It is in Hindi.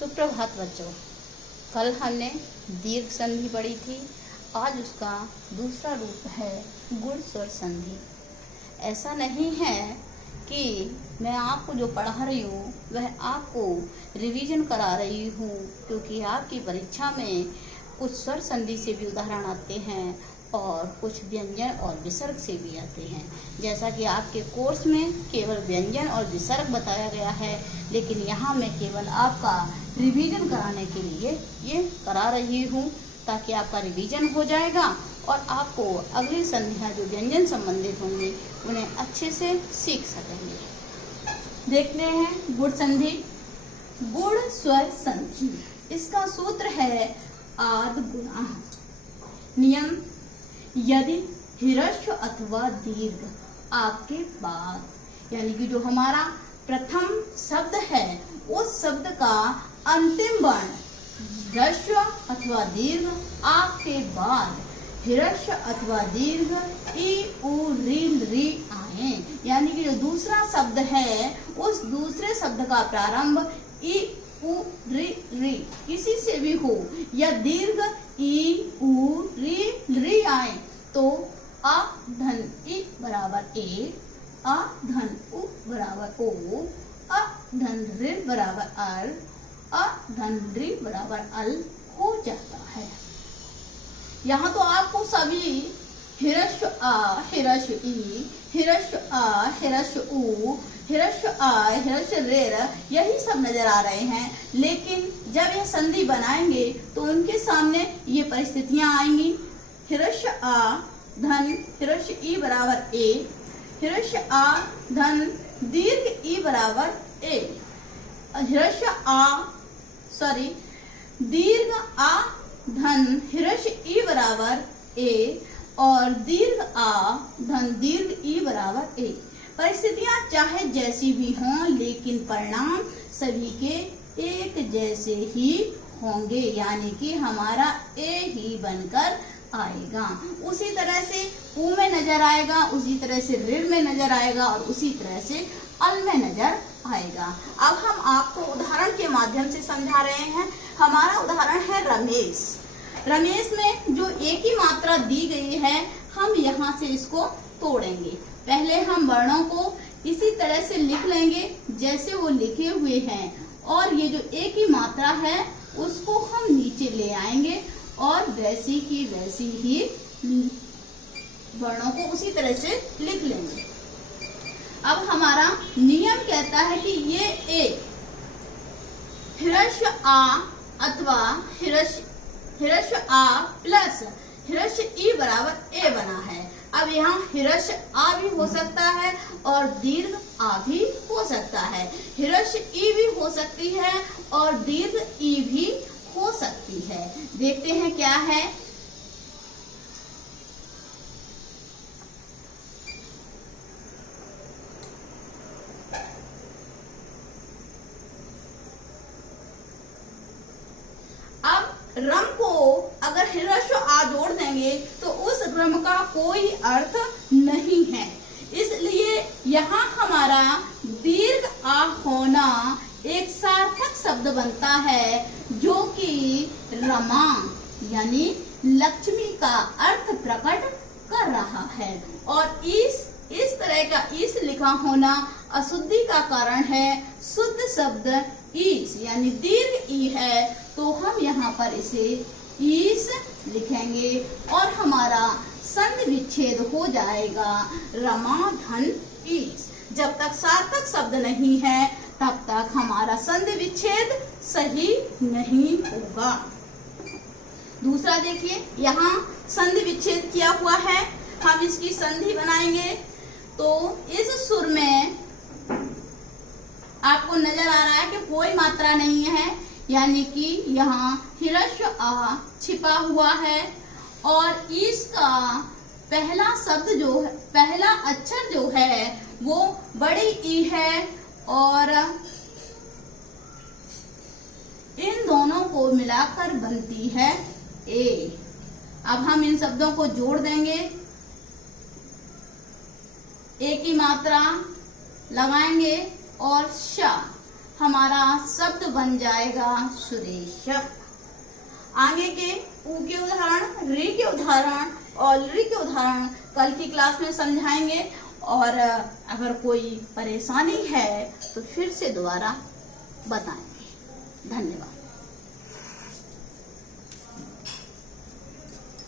सुप्रभात बच्चों। कल हमने दीर्घ संधि पढ़ी थी। आज उसका दूसरा रूप है गुण स्वर संधि। ऐसा नहीं है कि मैं आपको जो पढ़ा रही हूँ वह आपको रिवीजन करा रही हूँ, क्योंकि आपकी परीक्षा में कुछ स्वर संधि से भी उदाहरण आते हैं और कुछ व्यंजन और विसर्ग से भी आते हैं। जैसा कि आपके कोर्स में केवल व्यंजन और विसर्ग बताया गया है, लेकिन यहाँ मैं केवल आपका रिवीजन कराने के लिए ये करा रही हूँ, ताकि आपका रिवीजन हो जाएगा और आपको अगली संधियाँ जो व्यंजन संबंधित होंगी उन्हें अच्छे से सीख सकेंगे। देखते हैं गुण संधि। गुण स्वर संधि, इसका सूत्र है आद गुणा। नियम: यदि ह्रस्व अथवा दीर्घ आपके बाद, यानी कि जो हमारा प्रथम शब्द है उस शब्द का अंतिम वर्ण ह्रस्व अथवा दीर्घ आपके बाद ह्रस्व अथवा दीर्घ ई उ री आए, यानी कि जो दूसरा शब्द है उस दूसरे शब्द का प्रारंभ ई उ री किसी से भी हो या दीर्घ ई उ री आए तो अ धन इ बराबर ए, अ धन उ बराबर ओ, अ धन ऋ बराबर अर, अ धन ऋ बराबर अल हो जाता है। यहाँ तो आपको सभी ह्रस्व आ ह्रस्व ई ह्रस्व आ ह्रस्व उ ह्रस्व आ ह्रस्व ऋ यही सब नजर आ रहे हैं, लेकिन जब ये संधि बनाएंगे तो उनके सामने ये परिस्थितियां आएंगी। ह्रस्व आ धन ह्रस्व ई बराबर ए, ह्रस्व आ धन दीर्घ ई बराबर ए, ह्रस्व आ दीर्घ आ धन ह्रस्व ई बराबर ए और दीर्घ आ धन दीर्घ ई बराबर ए। परिस्थितियां चाहे जैसी भी हों, लेकिन परिणाम सभी के एक जैसे ही होंगे, यानी कि हमारा ए ही बनकर आएगा। उसी तरह से उ में नजर आएगा, उसी तरह से ऋण में नजर आएगा और उसी तरह से अल में नजर आएगा। अब हम आपको उदाहरण के माध्यम से समझा रहे हैं। हमारा उदाहरण है रमेश। रमेश में जो एक ही मात्रा दी गई है, हम यहाँ से इसको तोड़ेंगे। पहले हम वर्णों को इसी तरह से लिख लेंगे जैसे वो लिखे हुए हैं, और ये जो एक ही मात्रा है उसको हम नीचे ले आएंगे और वैसी की वैसी ही वर्णों को उसी तरह से लिख लेंगे। अब हमारा नियम कहता है कि ये एक ह्रस्व आ अथवा ह्रस्व आ प्लस ह्रस्व ई बराबर ए बना है। अब यहाँ ह्रस्व आ भी हो सकता है और दीर्घ आ भी हो सकता है, ह्रस्व ई भी हो सकती है और दीर्घ ई भी हो सकती है। देखते हैं क्या है। अब रम को अगर ह्रस्व आ जोड़ देंगे तो उस रम का कोई अर्थ नहीं है, इसलिए यहाँ हमारा दीर्घ आ होना एक सार्थक शब्द बनता है, जो कि रमा यानी लक्ष्मी का अर्थ प्रकट कर रहा है। और इस तरह का इस लिखा होना अशुद्धि का कारण है। शुद्ध शब्द ईस यानी दीर्घ ई है, तो हम यहाँ पर इसे ईस लिखेंगे और हमारा संधि विच्छेद हो जाएगा रमा धन ईस। जब तक सार्थक शब्द नहीं है तब तक हमारा संधि विच्छेद सही नहीं होगा। दूसरा देखिए, यहाँ संधि विच्छेद किया हुआ है, हम इसकी संधि बनाएंगे। तो इस सुर में आपको नजर आ रहा है कि कोई मात्रा नहीं है, यानी कि यहाँ ह्रस्व आ छिपा हुआ है और इसका पहला शब्द जो है, पहला अक्षर जो है वो बड़ी ई है और इन दोनों को मिलाकर बनती है ए। अब हम इन शब्दों को जोड़ देंगे, ए की मात्रा लगाएंगे और श। हमारा शब्द बन जाएगा सुरेश। आगे के ऊ के उदाहरण, री के उदाहरण और री के उदाहरण कल की क्लास में समझाएंगे। और अगर कोई परेशानी है तो फिर से दोबारा बताएंगे। धन्यवाद।